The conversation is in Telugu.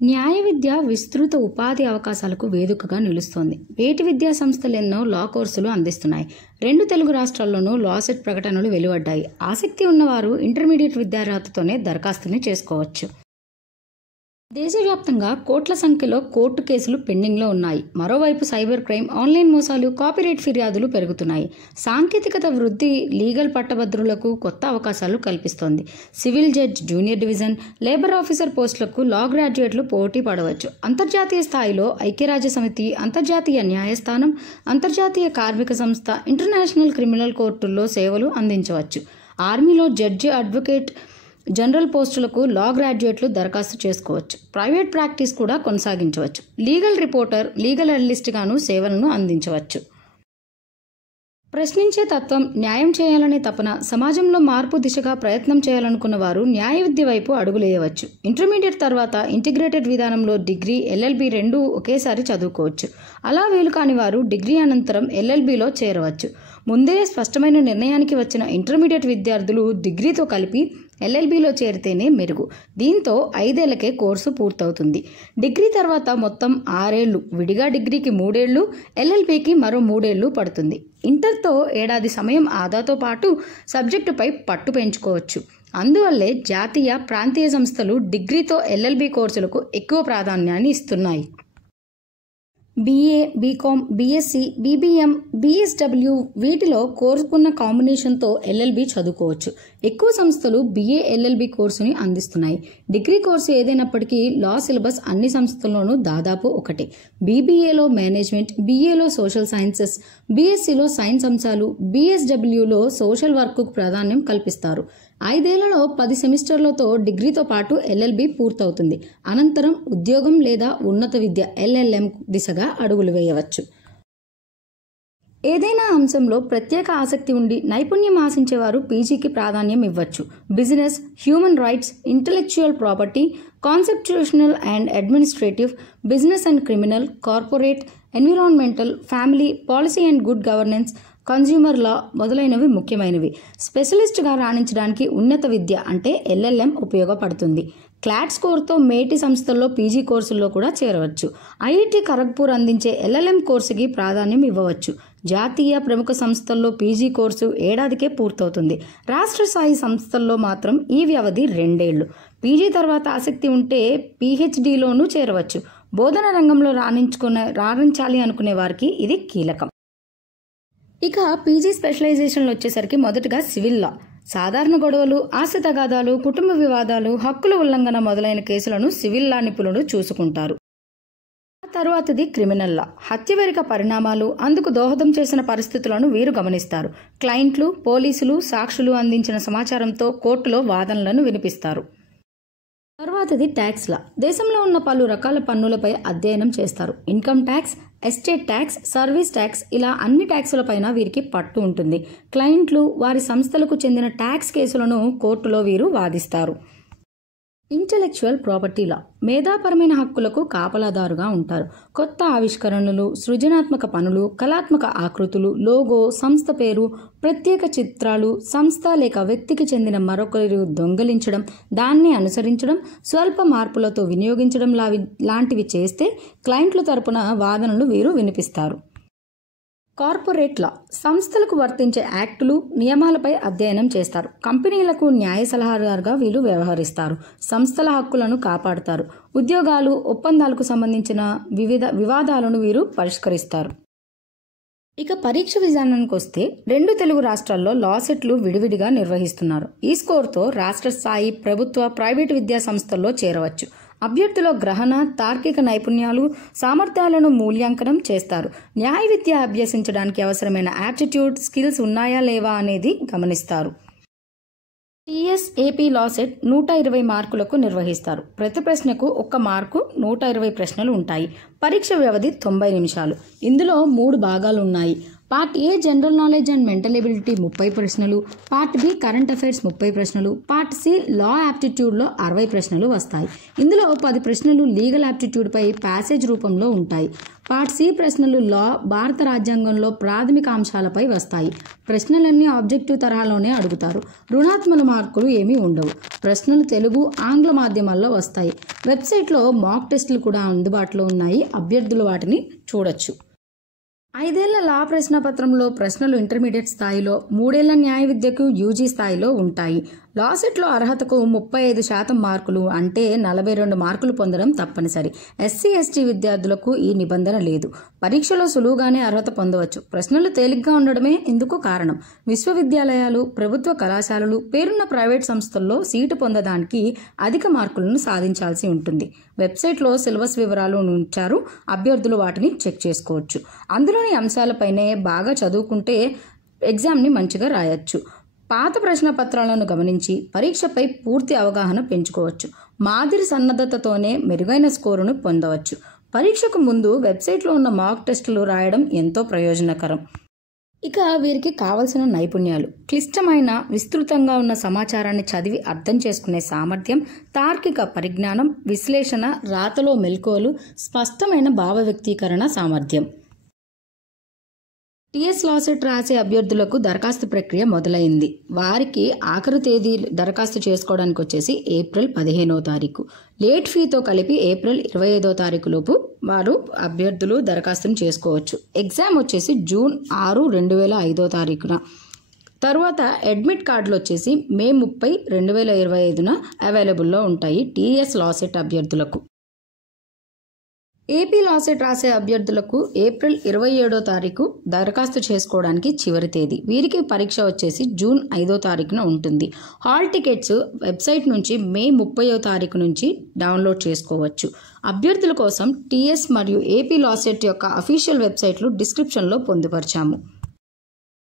న్యాయ విద్య విస్తృత ఉపాధి అవకాశాలకు వేదికగా నిలుస్తోంది. వేటి విద్యా సంస్థలు ఎన్నో లా కోర్సులు అందిస్తున్నాయి. 2 తెలుగు రాష్ట్రాల్లోనూ లా సెట్ ప్రకటనలు వెలువడ్డాయి. ఆసక్తి ఉన్నవారు ఇంటర్మీడియట్ విద్యార్హతతోనే దరఖాస్తుని చేసుకోవచ్చు. దేశవ్యాప్తంగా కోట్ల సంఖ్యలో కోర్టు కేసులు పెండింగ్లో ఉన్నాయి. మరోవైపు సైబర్ క్రైమ్, ఆన్లైన్ మోసాలు, కాపీరైట్ ఫిర్యాదులు పెరుగుతున్నాయి. సాంకేతికత వృద్ధి లీగల్ పట్టభద్రులకు కొత్త అవకాశాలు కల్పిస్తోంది. Civil judge, junior division, labour officer పోస్టులకు లా గ్రాడ్యుయేట్లు పోటీ పడవచ్చు. అంతర్జాతీయ స్థాయిలో ఐక్యరాజ్య సమితి, అంతర్జాతీయ న్యాయస్థానం, అంతర్జాతీయ కార్మిక సంస్థ, ఇంటర్నేషనల్ క్రిమినల్ కోర్టుల్లో సేవలు అందించవచ్చు. ఆర్మీలో జడ్జి, అడ్వకేట్ జనరల్ పోస్టులకు లా గ్రాడ్యుయేట్లు దరఖాస్తు చేసుకోవచ్చు. ప్రైవేట్ ప్రాక్టీస్ కూడా కొనసాగించవచ్చు. లీగల్ రిపోర్టర్, లీగల్ అనలిస్ట్గాను సేవలను అందించవచ్చు. ప్రశ్నించే తత్వం, న్యాయం చేయాలనే తపన, సమాజంలో మార్పు దిశగా ప్రయత్నం చేయాలనుకున్న వారు న్యాయ విద్య వైపు అడుగులేయవచ్చు. ఇంటర్మీడియట్ తర్వాత ఇంటిగ్రేటెడ్ విధానంలో డిగ్రీ, ఎల్ఎల్బి రెండూ ఒకేసారి చదువుకోవచ్చు. అలా వీలు కాని వారు డిగ్రీ అనంతరం ఎల్ఎల్బిలో చేరవచ్చు. ముందే స్పష్టమైన నిర్ణయానికి వచ్చిన ఇంటర్మీడియట్ విద్యార్థులు డిగ్రీతో కలిపి ఎల్ఎల్బిలో చేరితేనే మెరుగు. దీంతో 5 ఏళ్లకే కోర్సు పూర్తవుతుంది. డిగ్రీ తర్వాత మొత్తం 6 ఏళ్లు, విడిగా డిగ్రీకి 3 ఏళ్లు, ఎల్ఎల్బికి మరో 3 ఏళ్లు పడుతుంది. ఇంటర్తో ఏడాది సమయం ఆదాతో పాటు సబ్జెక్టుపై పట్టు పెంచుకోవచ్చు. అందువల్లే జాతీయ, ప్రాంతీయ సంస్థలు డిగ్రీతో ఎల్ఎల్బి కోర్సులకు ఎక్కువ ప్రాధాన్యాన్ని ఇస్తున్నాయి. BA, BCom, BSc, BBM, BSW వీటిలో కోరుకున్న కాంబినేషన్తో ఎల్ఎల్బి చదువుకోవచ్చు. ఎక్కువ సంస్థలు బీఏ, ఎల్ఎల్బి కోర్సుని అందిస్తున్నాయి. డిగ్రీ కోర్సు ఏదైనప్పటికీ లా సిలబస్ అన్ని సంస్థల్లోనూ దాదాపు ఒకటే. బీబీఏలో మేనేజ్మెంట్, బీఏలో సోషల్ సైన్సెస్, బీఎస్సీలో సైన్స్ అంశాలు, బీఎస్డబ్ల్యూలో సోషల్ వర్క్కు ప్రాధాన్యం కల్పిస్తారు. 5 ఏళ్లలో 10 సెమిస్టర్లతో డిగ్రీతో పాటు ఎల్ఎల్బి పూర్తవుతుంది. అనంతరం ఉద్యోగం లేదా ఉన్నత విద్య ఎల్ఎల్ఎం దిశగా అడుగులు వేయవచ్చు. ఏదైనా అంశంలో ప్రత్యేక ఆసక్తి ఉండి నైపుణ్యం ఆశించేవారు పీజీకి ప్రాధాన్యం ఇవ్వచ్చు. Business, human rights, intellectual property, constitutional and administrative, business and criminal, corporate, environmental, family, policy and good governance, consumer law మొదలైనవి ముఖ్యమైనవి. స్పెషలిస్ట్గా రాణించడానికి ఉన్నత విద్య అంటే ఎల్ఎల్ఎం ఉపయోగపడుతుంది. క్లాట్ స్కోర్తో మేటి సంస్థల్లో పీజీ కోర్సుల్లో కూడా చేరవచ్చు. ఐఐటి ఖరగ్పూర్ అందించే ఎల్ఎల్ఎం కోర్సుకి ప్రాధాన్యం ఇవ్వవచ్చు. జాతీయ ప్రముఖ సంస్థల్లో పీజీ కోర్సు ఏడాదికే పూర్తవుతుంది. రాష్ట్ర స్థాయి సంస్థల్లో మాత్రం ఈ వ్యవధి 2 ఏళ్లు. పీజీ తర్వాత ఆసక్తి ఉంటే పీహెచ్డీలోనూ చేరవచ్చు. బోధన రంగంలో రాణించాలి అనుకునే వారికి ఇది కీలకం. ఇక పీజీ స్పెషలైజేషన్లు వచ్చేసరికి మొదటగా సివిల్ లా. సాధారణ గొడవలు, ఆస్తి తగాదాలు, కుటుంబ వివాదాలు, హక్కుల ఉల్లంఘన మొదలైన కేసులను సివిల్ లా నిపుణులు చూసుకుంటారు. తరువాతది క్రిమినల్ లా. హత్యవెనుక పరిణామాలు, అందుకు దోహదం చేసిన పరిస్థితులను వీరు గమనిస్తారు. క్లయింట్లు, పోలీసులు, సాక్షులు అందించిన సమాచారంతో కోర్టులో వాదనలను వినిపిస్తారు. తరువాతది ట్యాక్స్ లా. దేశంలో ఉన్న పలు రకాల పన్నులపై అధ్యయనం చేస్తారు. Income tax, estate tax, service tax ఇలా అన్ని ట్యాక్సులపైన వీరికి పట్టు ఉంటుంది. క్లయింట్లు, వారి సంస్థలకు చెందిన ట్యాక్స్ కేసులను కోర్టులో వీరు వాదిస్తారు. ఇంటెలెక్చువల్ ప్రాపర్టీ లా. మేధాపరమైన హక్కులకు కాపలాదారుగా ఉంటారు. కొత్త ఆవిష్కరణలు, సృజనాత్మక పనులు, కళాత్మక ఆకృతులు, లోగో, సంస్థ పేరు, ప్రత్యేక చిత్రాలు, సంస్థ లేక వ్యక్తికి చెందిన మరొకరు దొంగిలించడం, దాన్ని అనుసరించడం, స్వల్ప మార్పులతో వినియోగించడం లాంటివి చేస్తే క్లయింట్ల తరపున వాదనలు వీరు వినిపిస్తారు. Corporate law. సంస్థలకు వర్తించే యాక్టులు, నియమాలపై అధ్యయనం చేస్తారు. కంపెనీలకు న్యాయ సలహాదారుగా వీళ్ళు వ్యవహరిస్తారు. సంస్థల హక్కులను కాపాడుతారు. ఉద్యోగాలు, ఒప్పందాలకు సంబంధించిన వివిధ వివాదాలను వీరు పరిష్కరిస్తారు. ఇక పరీక్ష విధానానికి వస్తే 2 తెలుగు రాష్ట్రాల్లో లా సెట్లు విడివిడిగా నిర్వహిస్తున్నారు. ఈ స్కోర్తో రాష్ట్ర స్థాయి, ప్రభుత్వ, ప్రైవేటు విద్యా సంస్థల్లో చేరవచ్చు. అభ్యర్థుల గ్రహణ, తార్కిక నైపుణ్యాలు, సామర్థ్యాలను మూల్యాంకనం చేస్తారు. న్యాయ విద్య అభ్యసించడానికి అవసరమైన యాప్టిట్యూడ్, స్కిల్స్ ఉన్నాయా లేవా అనేది గమనిస్తారు. టీఎస్ఏపీ లా సెట్ 120 మార్కులకు నిర్వహిస్తారు. ప్రతి ప్రశ్నకు 1 మార్కు, 120 ప్రశ్నలు ఉంటాయి. పరీక్ష వ్యవధి 90 నిమిషాలు. ఇందులో 3 భాగాలు ఉన్నాయి. Part A general knowledge and mental ability 30 ప్రశ్నలు, పార్ట్ బి కరెంట్ అఫైర్స్ 30 ప్రశ్నలు, పార్ట్ సి లా యాప్టిట్యూడ్లో 60 ప్రశ్నలు వస్తాయి. ఇందులో 10 ప్రశ్నలు లీగల్ యాప్టిట్యూడ్పై ప్యాసేజ్ రూపంలో ఉంటాయి. పార్ట్ సి ప్రశ్నలు లా, భారత రాజ్యాంగంలో ప్రాథమిక అంశాలపై వస్తాయి. ప్రశ్నలన్నీ ఆబ్జెక్టివ్ తరహాలోనే అడుగుతారు. రుణాత్మక మార్కులు ఏమీ ఉండవు. ప్రశ్నలు తెలుగు, ఆంగ్ల మాధ్యమాల్లో వస్తాయి. వెబ్సైట్లో మాక్ టెస్టులు కూడా అందుబాటులో ఉన్నాయి. అభ్యర్థులు వాటిని చూడొచ్చు. 5 ఏళ్ల లా ప్రశ్నపత్రంలో ప్రశ్నలు ఇంటర్మీడియట్ స్థాయిలో, 3 ఏళ్ల న్యాయ విద్యకు యూజీ స్థాయిలో ఉంటాయి. లా సెట్లో అర్హతకు 35% మార్కులు అంటే 42 మార్కులు పొందడం తప్పనిసరి. ఎస్సీ ఎస్టీ విద్యార్థులకు ఈ నిబంధన లేదు. పరీక్షలో సులువుగానే అర్హత పొందవచ్చు. ప్రశ్నలు తేలిగ్గా ఉండడమే ఇందుకు కారణం. విశ్వవిద్యాలయాలు, ప్రభుత్వ కళాశాలలు, పేరున్న ప్రైవేట్ సంస్థల్లో సీటు పొందడానికి అధిక మార్కులను సాధించాల్సి ఉంటుంది. వెబ్సైట్లో సిలబస్ వివరాలు ఉంచారు. అభ్యర్థులు వాటిని చెక్ చేసుకోవచ్చు. అందులోని అంశాలపైనే బాగా చదువుకుంటే ఎగ్జామ్ని మంచిగా రాయొచ్చు. పాత ప్రశ్న పత్రాలను గమనించి పరీక్షపై పూర్తి అవగాహన పెంచుకోవచ్చు. మాదిరి సన్నద్ధతతోనే మెరుగైన స్కోరును పొందవచ్చు. పరీక్షకు ముందు వెబ్సైట్లో ఉన్న మాక్ టెస్టులు రాయడం ఎంతో ప్రయోజనకరం. ఇక వీరికి కావలసిన నైపుణ్యాలు: క్లిష్టమైన, విస్తృతంగా ఉన్న సమాచారాన్ని చదివి అర్థం చేసుకునే సామర్థ్యం, తార్కిక పరిజ్ఞానం, విశ్లేషణ, రాతలో మెలకువలు, స్పష్టమైన భావ వ్యక్తీకరణ సామర్థ్యం. టీఎస్ లా సెట్ రాసే అభ్యర్థులకు దరఖాస్తు ప్రక్రియ మొదలైంది. వారికి ఆఖరు తేదీ దరఖాస్తు చేసుకోవడానికి వచ్చేసి ఏప్రిల్ 15వ తారీఖు. లేట్ ఫీతో కలిపి ఏప్రిల్ 25వ తారీఖు లోపు వారు అభ్యర్థులు దరఖాస్తును చేసుకోవచ్చు. ఎగ్జామ్ వచ్చేసి జూన్ 6, 2005వ తారీఖున. తర్వాత అడ్మిట్ కార్డులు వచ్చేసి మే 30, 2025న అవైలబుల్లో ఉంటాయి టీఎస్ లా సెట్ అభ్యర్థులకు. ఏపీ లా సెట్ రాసే అభ్యర్థులకు ఏప్రిల్ 27వ తారీఖు దరఖాస్తు చేసుకోవడానికి చివరి తేదీ. వీరికి పరీక్ష వచ్చేసి జూన్ 5వ తారీఖున ఉంటుంది. హాల్ టికెట్స్ వెబ్సైట్ నుంచి మే 30వ తారీఖు నుంచి డౌన్లోడ్ చేసుకోవచ్చు. అభ్యర్థుల కోసం టీఎస్ మరియు ఏపీ లా సెట్ యొక్క అఫీషియల్ వెబ్సైట్లు డిస్క్రిప్షన్లో పొందుపరిచాము.